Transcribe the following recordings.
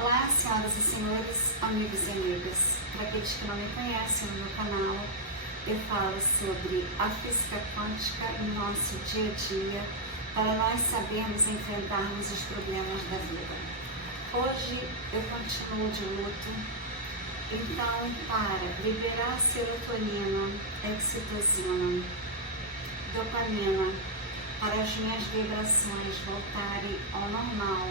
Olá, senhoras e senhores, amigos e amigas. Para aqueles que não me conhecem no meu canal, eu falo sobre a física quântica no nosso dia a dia para nós sabermos enfrentarmos os problemas da vida. Hoje eu continuo de luto, então para liberar serotonina, oxitocina, dopamina, para as minhas vibrações voltarem ao normal,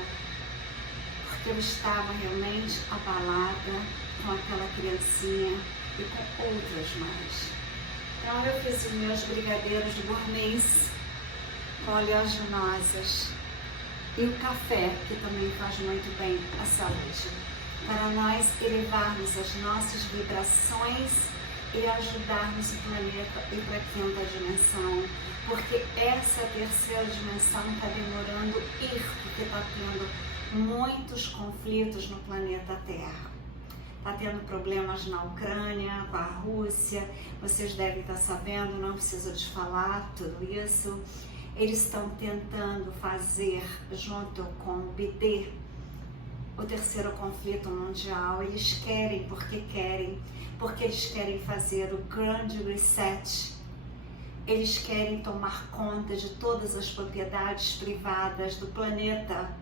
porque eu estava realmente abalada com aquela criancinha e com outras mais. Então eu fiz os meus brigadeiros gourmets com oleaginosas e o café, que também faz muito bem à saúde, para nós elevarmos as nossas vibrações e ajudarmos o planeta a ir para a quinta dimensão, porque essa terceira dimensão está demorando ir, porque está tendo muitos conflitos no planeta Terra. Está tendo problemas na Ucrânia, com a Rússia, vocês devem estar sabendo, não preciso te falar tudo isso. Eles estão tentando fazer, junto com o BD, o terceiro conflito mundial. Eles querem, porque eles querem fazer o grande reset. Eles querem tomar conta de todas as propriedades privadas do planeta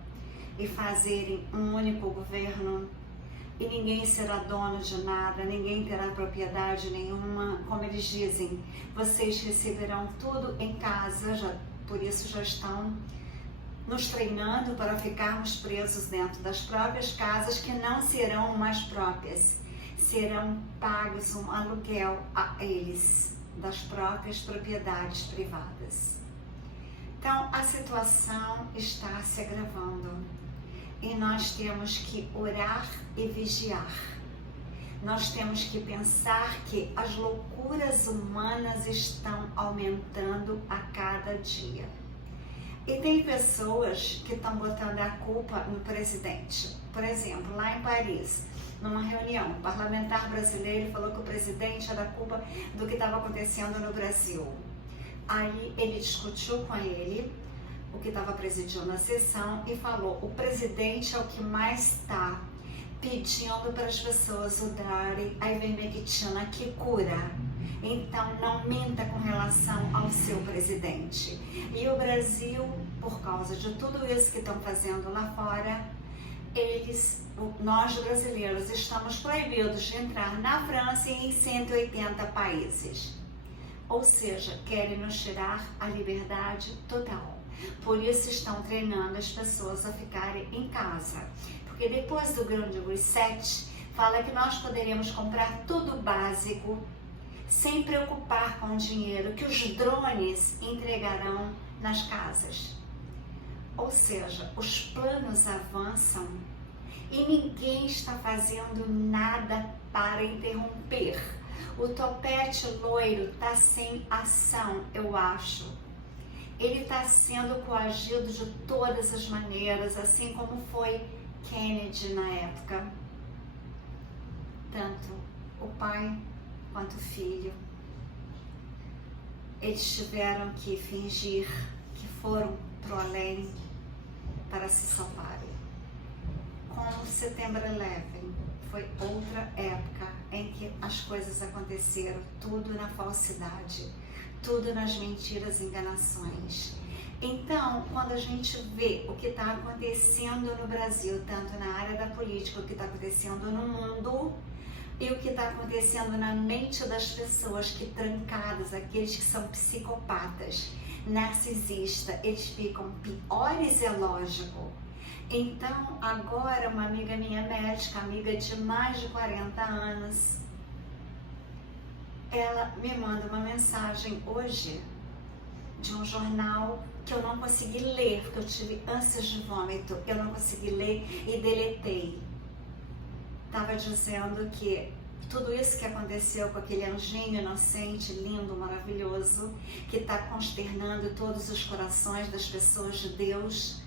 e fazerem um único governo, e ninguém será dono de nada, ninguém terá propriedade nenhuma. Como eles dizem, vocês receberão tudo em casa, por isso já estão nos treinando para ficarmos presos dentro das próprias casas, que não serão mais próprias, serão pagos um aluguel a eles, das próprias propriedades privadas. Então a situação está se agravando e nós temos que orar e vigiar. Nós temos que pensar que as loucuras humanas estão aumentando a cada dia. E tem pessoas que estão botando a culpa no presidente. Por exemplo, lá em Paris, numa reunião, o parlamentar brasileiro falou que o presidente era a culpa do que estava acontecendo no Brasil. Aí ele discutiu com ele, o que estava presidindo a sessão, e falou: o presidente é o que mais está pedindo para as pessoas usarem a ivermectina, que cura. Então não minta com relação ao seu presidente. E o Brasil, por causa de tudo isso que estão fazendo lá fora, nós brasileiros estamos proibidos de entrar na França e em 180 países. Ou seja, querem nos tirar a liberdade total. Por isso estão treinando as pessoas a ficarem em casa. Porque depois do grande reset, fala que nós poderíamos comprar tudo básico, sem preocupar com o dinheiro que os drones entregarão nas casas. Ou seja, os planos avançam e ninguém está fazendo nada para interromper. O topete loiro está sem ação, eu acho. Ele está sendo coagido de todas as maneiras, assim como foi Kennedy na época. Tanto o pai quanto o filho, eles tiveram que fingir que foram para o além para se salvarem. Como o Setembro 11 foi outra época em que as coisas aconteceram, tudo na falsidade, tudo nas mentiras e enganações. Então, quando a gente vê o que está acontecendo no Brasil, tanto na área da política, o que está acontecendo no mundo e o que está acontecendo na mente das pessoas que trancadas, aqueles que são psicopatas, narcisistas, eles ficam piores, é lógico. Então, agora uma amiga minha médica, amiga de mais de 40 anos, ela me manda uma mensagem hoje de um jornal que eu não consegui ler, porque eu tive ânsias de vômito, eu não consegui ler e deletei. Estava dizendo que tudo isso que aconteceu com aquele anjinho inocente, lindo, maravilhoso, que está consternando todos os corações das pessoas de Deus,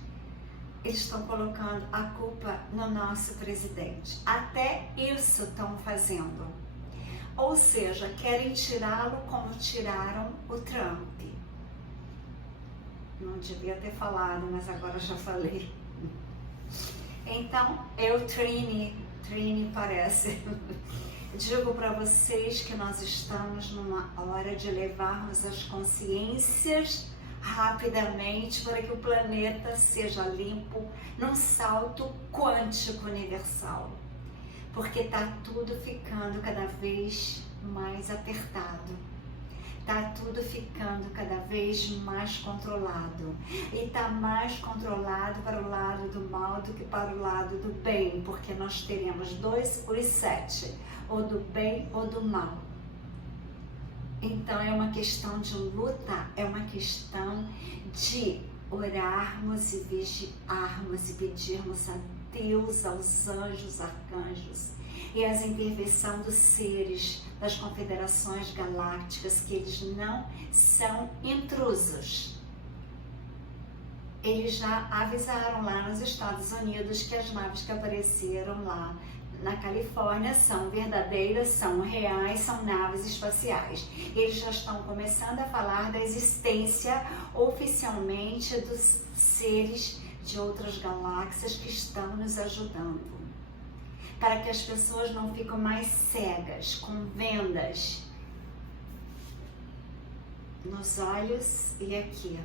eles estão colocando a culpa no nosso presidente. Até isso estão fazendo. Ou seja, querem tirá-lo como tiraram o Trump. Não devia ter falado, mas agora já falei. Então, Trini parece. Digo para vocês que nós estamos numa hora de levarmos as consciências rapidamente para que o planeta seja limpo num salto quântico universal. Porque está tudo ficando cada vez mais apertado. Está tudo ficando cada vez mais controlado. E está mais controlado para o lado do mal do que para o lado do bem. Porque nós teremos os 7, ou do bem ou do mal. Então é uma questão de luta, é uma questão de orarmos e vigiarmos e pedirmos a Deus, aos anjos, arcanjos e as intervenções dos seres das confederações galácticas, que eles não são intrusos. Eles já avisaram lá nos Estados Unidos que as naves que apareceram lá na Califórnia são verdadeiras, são reais, são naves espaciais. Eles já estão começando a falar da existência oficialmente dos seres de outras galáxias que estão nos ajudando, para que as pessoas não fiquem mais cegas, com vendas nos olhos e aqui.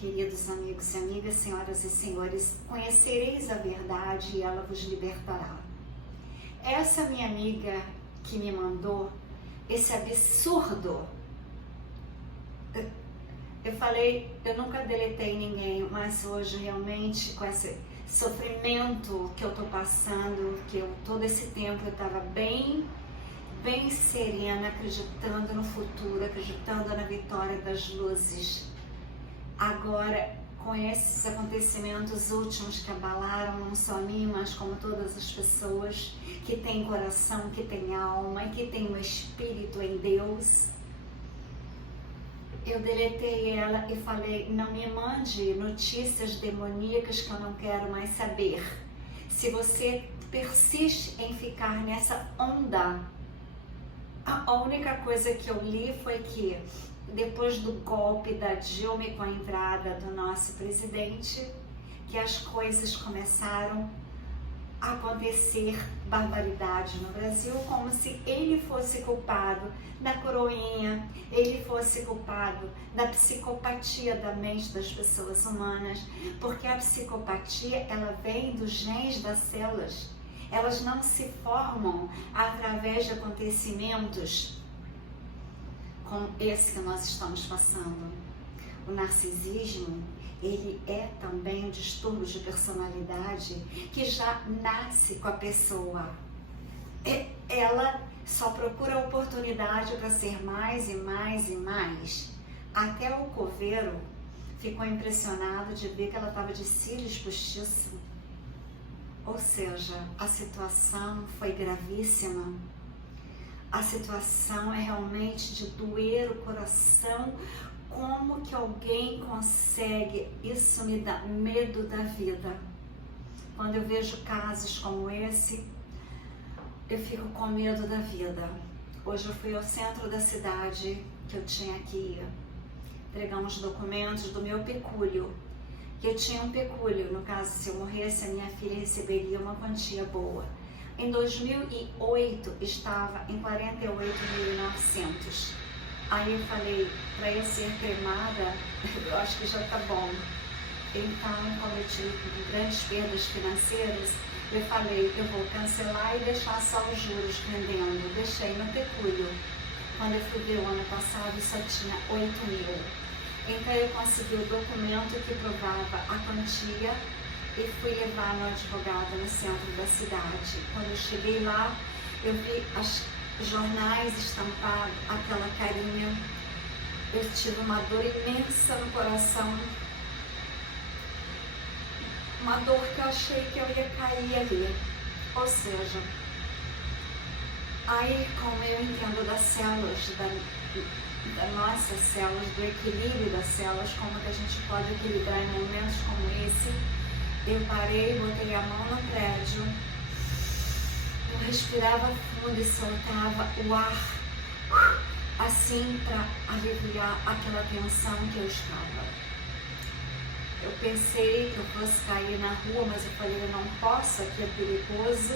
Queridos amigos e amigas, senhoras e senhores, conhecereis a verdade e ela vos libertará. Essa minha amiga que me mandou esse absurdo, eu falei, eu nunca deletei ninguém, mas hoje realmente com esse sofrimento que eu estou passando, que todo esse tempo eu estava bem serena, acreditando no futuro, acreditando na vitória das luzes. Agora, com esses acontecimentos últimos que abalaram não só a mim, mas como todas as pessoas que têm coração, que têm alma e que têm um espírito em Deus, eu deletei ela e falei, não me mande notícias demoníacas que eu não quero mais saber. Se você persiste em ficar nessa onda, a única coisa que eu li foi que depois do golpe da Dilma com a entrada do nosso presidente, que as coisas começaram a acontecer barbaridade no Brasil, como se ele fosse culpado da coroinha, ele fosse culpado da psicopatia da mente das pessoas humanas, porque a psicopatia, ela vem dos genes das células, elas não se formam através de acontecimentos como esse que nós estamos passando. O narcisismo, ele é também um distúrbio de personalidade que já nasce com a pessoa. Ela só procura oportunidade para ser mais e mais e mais. Até o coveiro ficou impressionado de ver que ela estava de cílios postiços. Ou seja, a situação foi gravíssima. A situação é realmente de doer o coração. Como que alguém consegue? Isso me dá medo da vida. Quando eu vejo casos como esse, eu fico com medo da vida. Hoje eu fui ao centro da cidade que eu tinha que ir entregar uns documentos do meu pecúlio, que eu tinha um pecúlio, no caso, se eu morresse, a minha filha receberia uma quantia boa. Em 2008 estava em 48.900. Aí eu falei, para eu ser cremada, eu acho que já tá bom. Então, como eu tive grandes perdas financeiras, eu falei, eu vou cancelar e deixar só os juros rendendo. Deixei no pecúlio. Quando eu fui ver o ano passado, só tinha 8.000. Então eu consegui o documento que provava a quantia e fui levar no advogado no centro da cidade. Quando eu cheguei lá, eu vi os jornais estampados, aquela carinha. Eu tive uma dor imensa no coração, uma dor que eu achei que eu ia cair ali. Ou seja, aí como eu entendo das células, das nossas células, do equilíbrio das células, como que a gente pode equilibrar em momentos como esse, eu parei, botei a mão no prédio, eu respirava fundo e soltava o ar, assim, para aliviar aquela tensão que eu estava. Eu pensei que eu fosse cair na rua, mas eu falei, eu não posso, aqui é perigoso.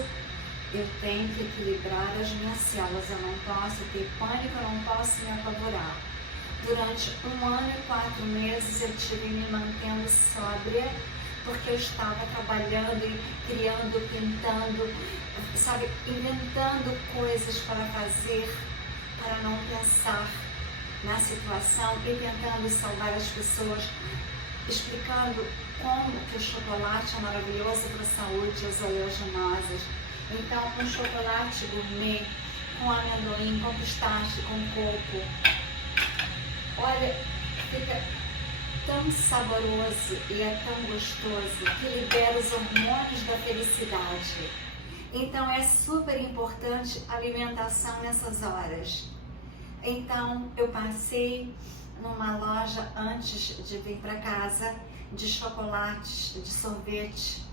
Eu tenho que equilibrar as minhas células, eu não posso ter pânico, eu não posso me apavorar. Durante 1 ano e 4 meses eu estive me mantendo sóbria, porque eu estava trabalhando e criando, pintando, sabe, inventando coisas para fazer, para não pensar na situação e tentando salvar as pessoas, explicando como que o chocolate é maravilhoso para a saúde, as oleaginosas. Então, um chocolate gourmet, com amendoim, com pistache, com coco, olha, fica tão saboroso e é tão gostoso que libera os hormônios da felicidade. Então, é super importante a alimentação nessas horas. Então, eu passei numa loja antes de vir para casa de chocolates, de sorvete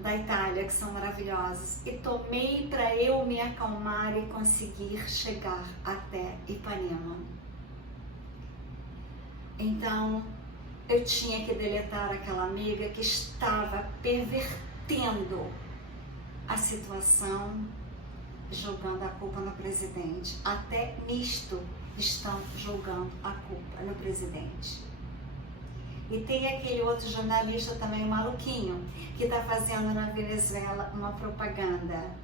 da Itália, que são maravilhosos, e tomei para eu me acalmar e conseguir chegar até Ipanema. Então, eu tinha que deletar aquela amiga que estava pervertendo a situação, jogando a culpa no presidente. Até nisto estão jogando a culpa no presidente. E tem aquele outro jornalista também, maluquinho, que está fazendo na Venezuela uma propaganda.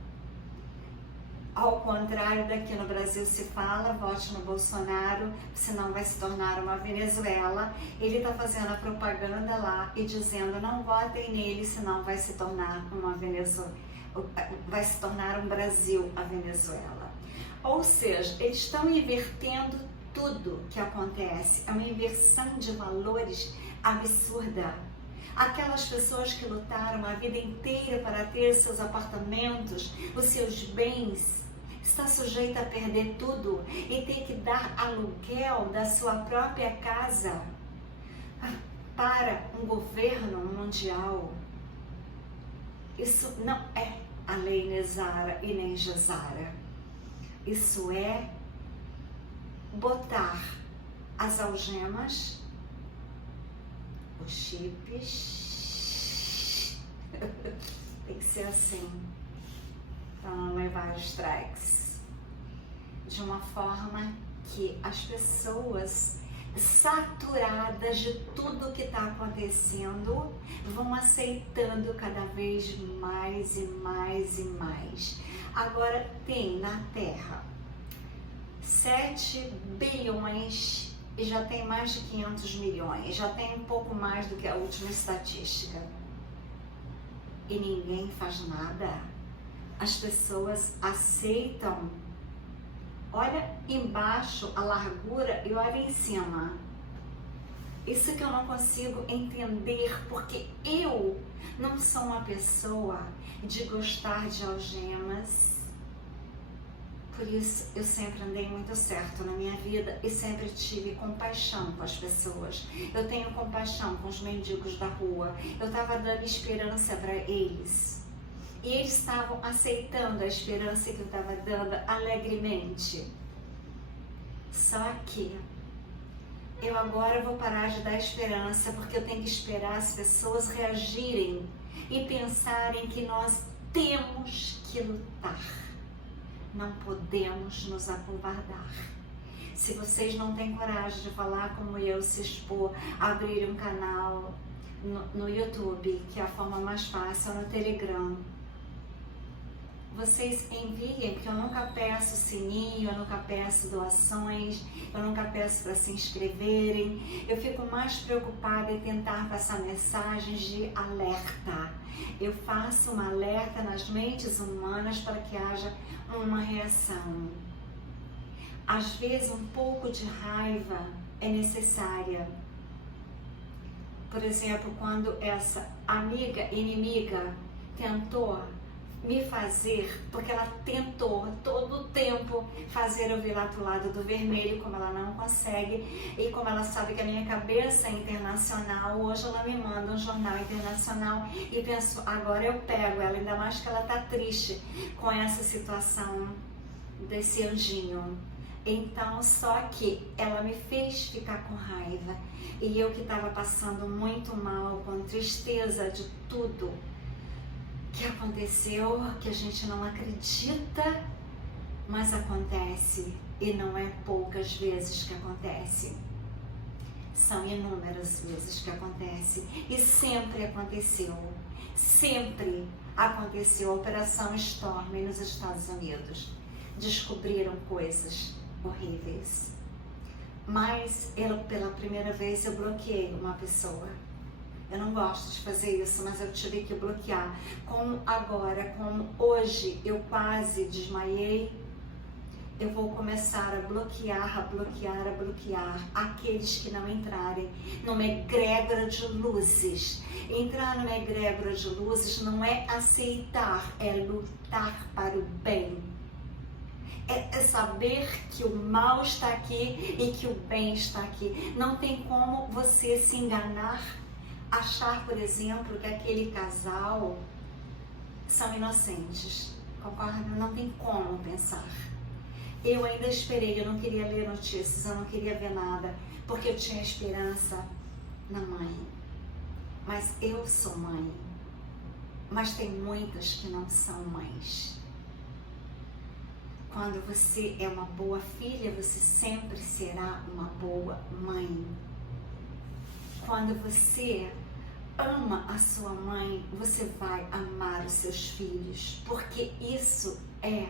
Ao contrário daqui no Brasil se fala, vote no Bolsonaro, senão vai se tornar uma Venezuela. Ele está fazendo a propaganda lá e dizendo, não votem nele, senão vai se tornar uma Venezuela, vai se tornar um Brasil a Venezuela. Ou seja, eles estão invertendo tudo que acontece, é uma inversão de valores absurda. Aquelas pessoas que lutaram a vida inteira para ter seus apartamentos, os seus bens, está sujeita a perder tudo e ter que dar aluguel da sua própria casa para um governo mundial. Isso não é a lei Nezara e nem Gesara. Isso é botar as algemas, os chips, tem que ser assim, para não levar strikes, de uma forma que as pessoas saturadas de tudo que está acontecendo vão aceitando cada vez mais e mais e mais. Agora tem na Terra 7 bilhões e já tem mais de 500 milhões, já tem um pouco mais do que a última estatística. E ninguém faz nada. As pessoas aceitam. Olha embaixo a largura e olha em cima. Isso que eu não consigo entender, porque eu não sou uma pessoa de gostar de algemas. Por isso, eu sempre andei muito certo na minha vida e sempre tive compaixão com as pessoas. Eu tenho compaixão com os mendigos da rua. Eu estava dando esperança para eles. E eles estavam aceitando a esperança que eu estava dando alegremente. Só que eu agora vou parar de dar esperança, porque eu tenho que esperar as pessoas reagirem e pensarem que nós temos que lutar. Não podemos nos acovardar. Se vocês não têm coragem de falar como eu, se expor, abrir um canal no YouTube, que é a forma mais fácil, no Telegram, vocês enviem, porque eu nunca peço sininho, eu nunca peço doações, eu nunca peço para se inscreverem. Eu fico mais preocupada em tentar passar mensagens de alerta. Eu faço um alerta nas mentes humanas para que haja uma reação. Às vezes um pouco de raiva é necessária. Por exemplo, quando essa amiga inimiga tentou me fazer, porque ela tentou todo o tempo fazer eu virar para o lado do vermelho, como ela não consegue, e como ela sabe que a minha cabeça é internacional, hoje ela me manda um jornal internacional e penso, agora eu pego ela, ainda mais que ela está triste com essa situação desse anjinho. Então, só que ela me fez ficar com raiva. E eu que estava passando muito mal, com tristeza de tudo que aconteceu, que a gente não acredita, mas acontece. E não é poucas vezes que acontece. São inúmeras vezes que acontece. E sempre aconteceu. Sempre aconteceu. A Operação Storm nos Estados Unidos. Descobriram coisas horríveis. Mas pela primeira vez eu bloqueei uma pessoa. Eu não gosto de fazer isso, mas eu tive que bloquear. Como agora, como hoje eu quase desmaiei, eu vou começar a bloquear aqueles que não entrarem numa egrégora de luzes. Entrar numa egrégora de luzes não é aceitar, é lutar para o bem. É saber que o mal está aqui e que o bem está aqui. Não tem como você se enganar, achar, por exemplo, que aquele casal são inocentes. Concorda? Não tem como pensar. Eu ainda esperei, eu não queria ler notícias, eu não queria ver nada, porque eu tinha esperança na mãe. Mas eu sou mãe. Mas tem muitas que não são mães. Quando você é uma boa filha, você sempre será uma boa mãe. Quando você ama a sua mãe, você vai amar os seus filhos, porque isso é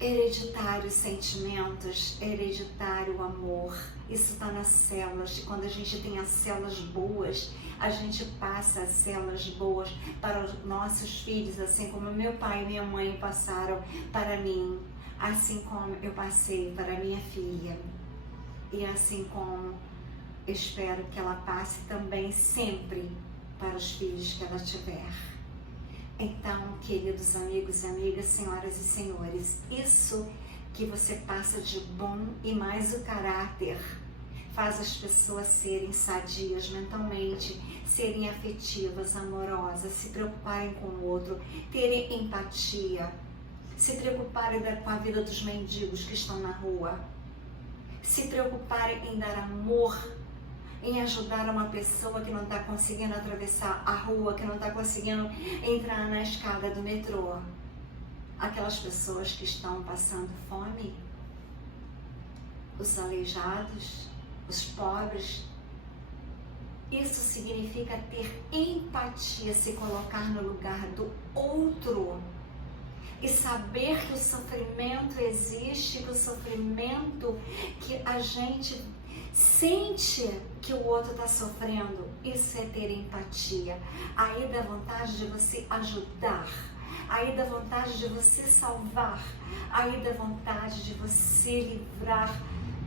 hereditário sentimentos, hereditário amor. Isso está nas células. E quando a gente tem as células boas, a gente passa as células boas para os nossos filhos, assim como meu pai e minha mãe passaram para mim, assim como eu passei para minha filha, e assim como espero que ela passe também sempre para os filhos que ela tiver. Então, queridos amigos e amigas, senhoras e senhores, isso que você passa de bom e mais o caráter faz as pessoas serem sadias mentalmente, serem afetivas, amorosas, se preocuparem com o outro, terem empatia, se preocuparem com a vida dos mendigos que estão na rua, se preocuparem em dar amor, em ajudar uma pessoa que não está conseguindo atravessar a rua, que não está conseguindo entrar na escada do metrô. Aquelas pessoas que estão passando fome, os aleijados, os pobres. Isso significa ter empatia, se colocar no lugar do outro e saber que o sofrimento existe, que o sofrimento que a gente sente que o outro está sofrendo, isso é ter empatia. Aí dá vontade de você ajudar, aí dá vontade de você salvar, aí dá vontade de você livrar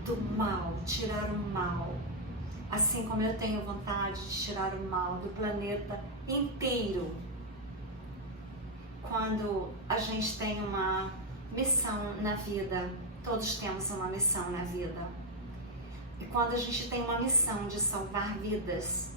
do mal, tirar o mal. Assim como eu tenho vontade de tirar o mal do planeta inteiro. Quando a gente tem uma missão na vida, todos temos uma missão na vida. E quando a gente tem uma missão de salvar vidas,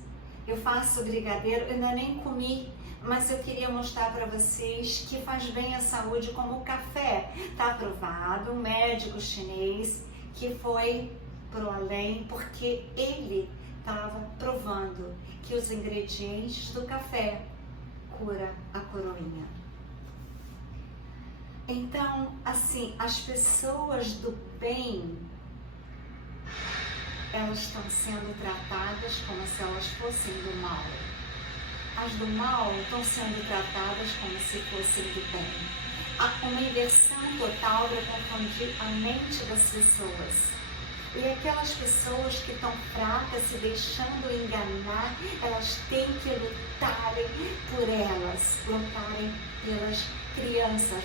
eu faço brigadeiro, eu ainda nem comi, mas eu queria mostrar para vocês que faz bem à saúde, como o café. Está aprovado, um médico chinês que foi pro além, porque ele estava provando que os ingredientes do café cura a coroinha. Então, assim, as pessoas do bem, elas estão sendo tratadas como se elas fossem do mal. As do mal estão sendo tratadas como se fossem do bem. Há uma inversão total para confundir a mente das pessoas. E aquelas pessoas que estão fracas, se deixando enganar, elas têm que lutarem por elas, lutarem pelas crianças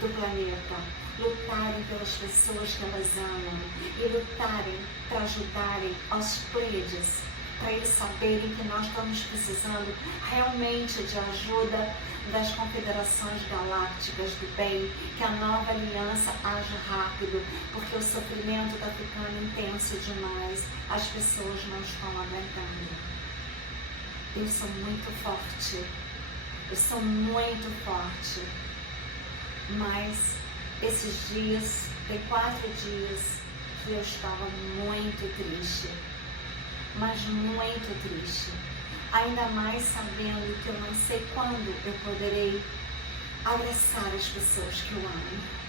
do planeta, lutarem pelas pessoas que elas amam e lutarem para ajudarem aos Pleiades, para eles saberem que nós estamos precisando realmente de ajuda das confederações galácticas do bem, que a nova aliança age rápido, porque o sofrimento está ficando intenso demais, as pessoas não estão aguentando. Eu sou muito forte, mas esses dias, tem 4 dias que eu estava muito triste, mas muito triste. Ainda mais sabendo que eu não sei quando eu poderei abraçar as pessoas que eu amo.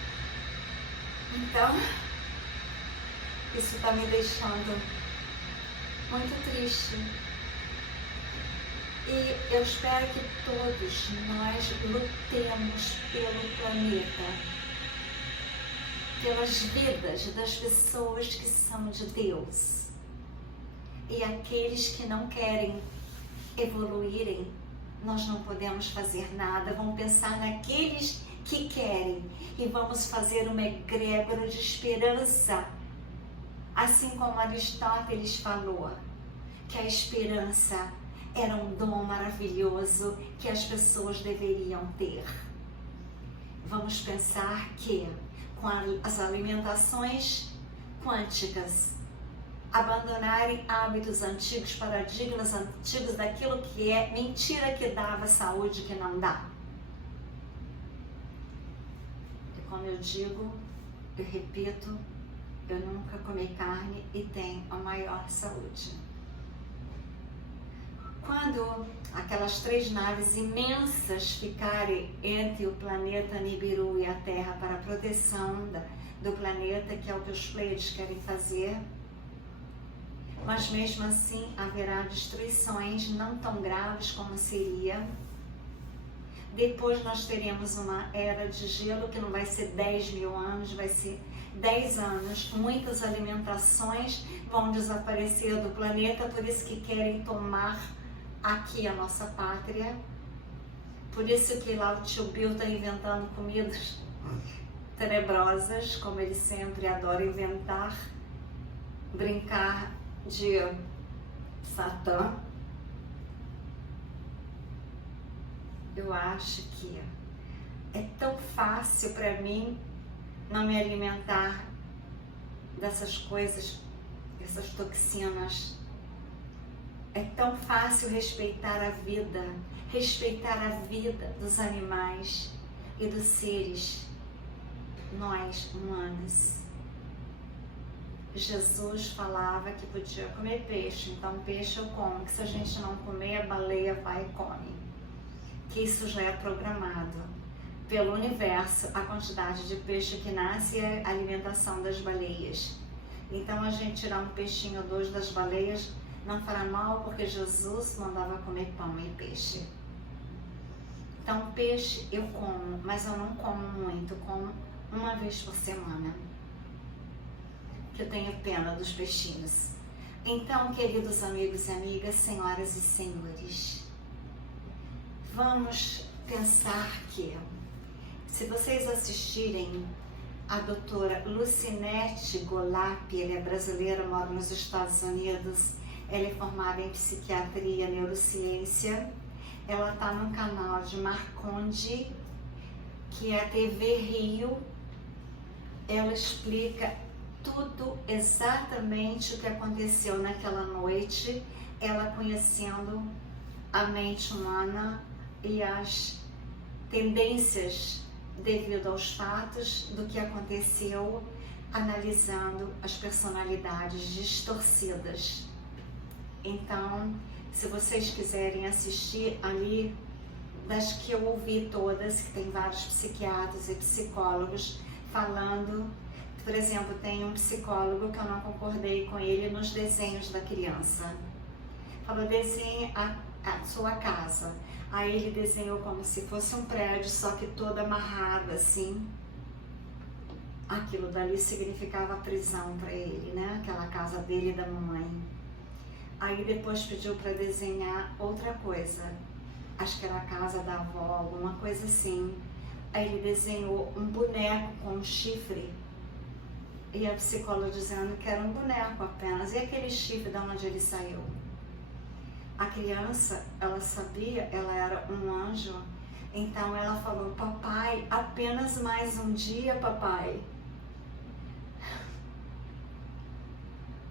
Então, isso está me deixando muito triste. E eu espero que todos nós lutemos pelo planeta, pelas vidas das pessoas que são de Deus. E aqueles que não querem evoluírem, nós não podemos fazer nada. Vamos pensar naqueles que querem e vamos fazer uma egrégora de esperança. Assim como Aristóteles falou, que a esperança era um dom maravilhoso que as pessoas deveriam ter. Vamos pensar que com as alimentações quânticas, abandonarem hábitos antigos, paradigmas antigos daquilo que é mentira que dava saúde que não dá. E como eu digo, eu repito, eu nunca comi carne e tenho a maior saúde. Quando aquelas 3 naves imensas ficarem entre o planeta Nibiru e a Terra para a proteção do planeta, que é o que os Pleiades querem fazer, mas mesmo assim haverá destruições não tão graves como seria. Depois nós teremos uma era de gelo que não vai ser 10.000 anos, vai ser 10 anos. Muitas alimentações vão desaparecer do planeta, por isso que querem tomar aqui a nossa pátria. Por isso que lá o tio Bill está inventando comidas tenebrosas, como ele sempre adora inventar, brincar de Satã. Eu acho que é tão fácil para mim não me alimentar dessas coisas, essas toxinas. É tão fácil respeitar a vida dos animais e dos seres, nós humanos. Jesus falava que podia comer peixe, então peixe eu como, que se a gente não comer, a baleia vai e come. Que isso já é programado pelo universo, a quantidade de peixe que nasce é a alimentação das baleias. Então a gente tirar um peixinho ou 2 das baleias não fará mal, porque Jesus mandava comer pão e peixe. Então peixe eu como, mas eu não como muito, como uma vez por semana, que eu tenho pena dos peixinhos. Então, queridos amigos e amigas, senhoras e senhores, vamos pensar que, se vocês assistirem a doutora Lucinete Golap, ela é brasileira, mora nos Estados Unidos, ela é formada em psiquiatria e neurociência, ela está no canal de Marconde, que é a TV Rio. Ela explica tudo exatamente o que aconteceu naquela noite, ela conhecendo a mente humana e as tendências devido aos fatos do que aconteceu, analisando as personalidades distorcidas. Então, se vocês quiserem assistir ali, das que eu ouvi todas, que tem vários psiquiatras e psicólogos falando. Por exemplo, tem um psicólogo que eu não concordei com ele nos desenhos da criança. Falou, desenhe a sua casa. Aí ele desenhou como se fosse um prédio, só que todo amarrado assim. Aquilo dali significava prisão para ele, né? Aquela casa dele e da mamãe. Aí depois pediu para desenhar outra coisa. Acho que era a casa da avó, alguma coisa assim. Aí ele desenhou um boneco com um chifre. E a psicóloga dizendo que era um boneco apenas. E aquele chifre, de onde ele saiu? A criança, ela sabia, ela era um anjo. Então ela falou, papai, apenas mais um dia, papai.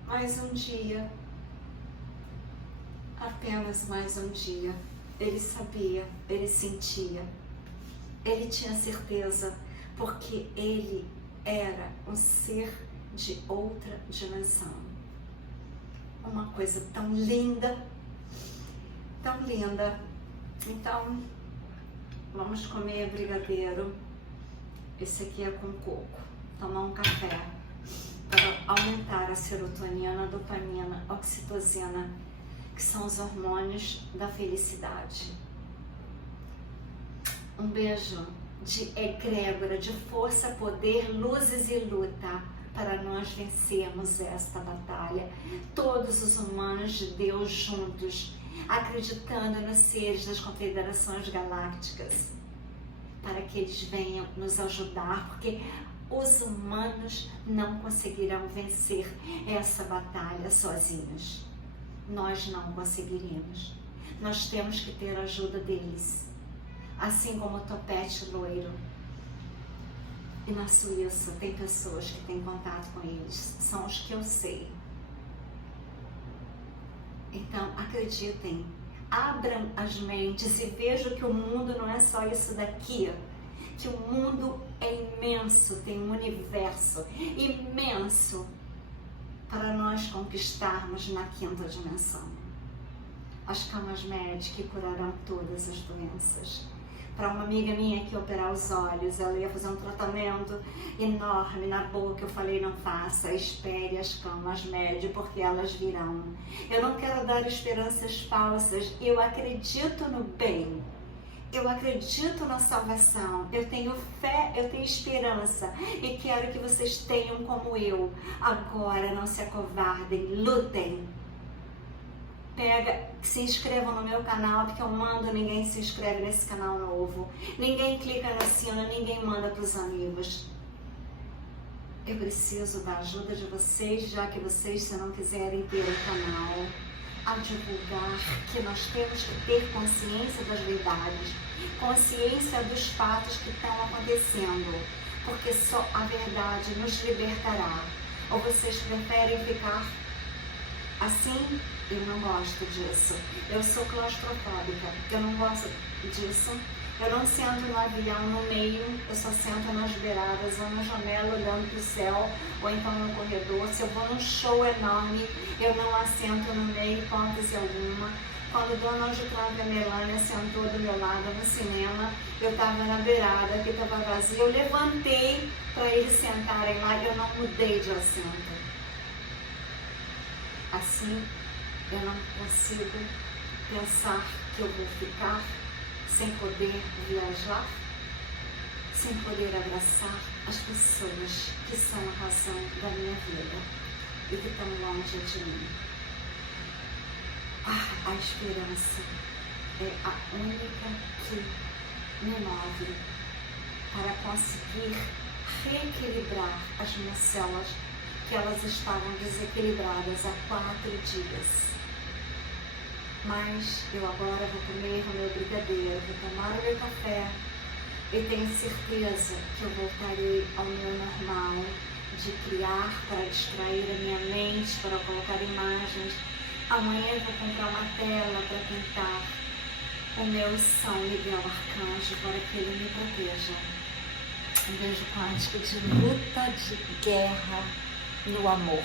Mais um dia. Apenas mais um dia. Ele sabia, ele sentia. Ele tinha certeza. porque ele era um ser de outra dimensão. Uma coisa tão linda, tão linda. Então, vamos comer brigadeiro. Esse aqui é com coco. Tomar um café para aumentar a serotonina, a dopamina, a oxitocina, que são os hormônios da felicidade. Um beijo de egrégora, de força, poder, luzes e luta para nós vencermos esta batalha. Todos os humanos de Deus juntos, acreditando nos seres das confederações galácticas, para que eles venham nos ajudar, porque os humanos não conseguirão vencer essa batalha sozinhos. Nós não conseguiríamos. Nós temos que ter a ajuda deles. Assim como o topete loiro. E na Suíça tem pessoas que têm contato com eles. São os que eu sei. Então, acreditem. Abram as mentes e vejam que o mundo não é só isso daqui. Que o mundo é imenso, tem um universo imenso para nós conquistarmos na quinta dimensão. As camas médicas que curarão todas as doenças. Para uma amiga minha que ia operar os olhos, ela ia fazer um tratamento enorme na boca, eu falei, não faça, espere as camas médicas, porque elas virão. Eu não quero dar esperanças falsas, eu acredito no bem. Eu acredito na salvação, eu tenho fé, eu tenho esperança e quero que vocês tenham como eu. Agora não se acovardem, lutem. Se inscrevam no meu canal, porque eu mando, ninguém se inscreve nesse canal novo. Ninguém clica no sino, ninguém manda para os amigos. Eu preciso da ajuda de vocês, já que vocês, se não quiserem ter o canal, a divulgar que nós temos que ter consciência das verdades, consciência dos fatos que estão acontecendo, porque só a verdade nos libertará. Ou vocês preferem ficar assim? Eu não gosto disso. Eu sou claustrofóbica, eu não gosto disso. Eu não sento no avião no meio, eu só sento nas beiradas ou na janela olhando para o céu, ou então no corredor. Se eu vou num show enorme, eu não assento no meio, hipótese alguma. Quando Donald Trump e a Melania sentou do meu lado no cinema, eu estava na beirada, que estava vazia, eu levantei para eles sentarem lá e eu não mudei de assento. Assim, eu não consigo pensar que eu vou ficar sem poder viajar, sem poder abraçar as pessoas que são a razão da minha vida e que estão longe de mim. A esperança é a única que me move para conseguir reequilibrar as minhas células, que elas estavam desequilibradas há 4 dias. Mas eu agora vou comer o meu brigadeiro, vou tomar o meu café e tenho certeza que eu voltarei ao meu normal de criar para distrair a minha mente, para colocar imagens. Amanhã eu vou comprar uma tela para pintar o meu São Miguel Arcanjo para que ele me proteja. Um beijo quântico de luta, de guerra no amor.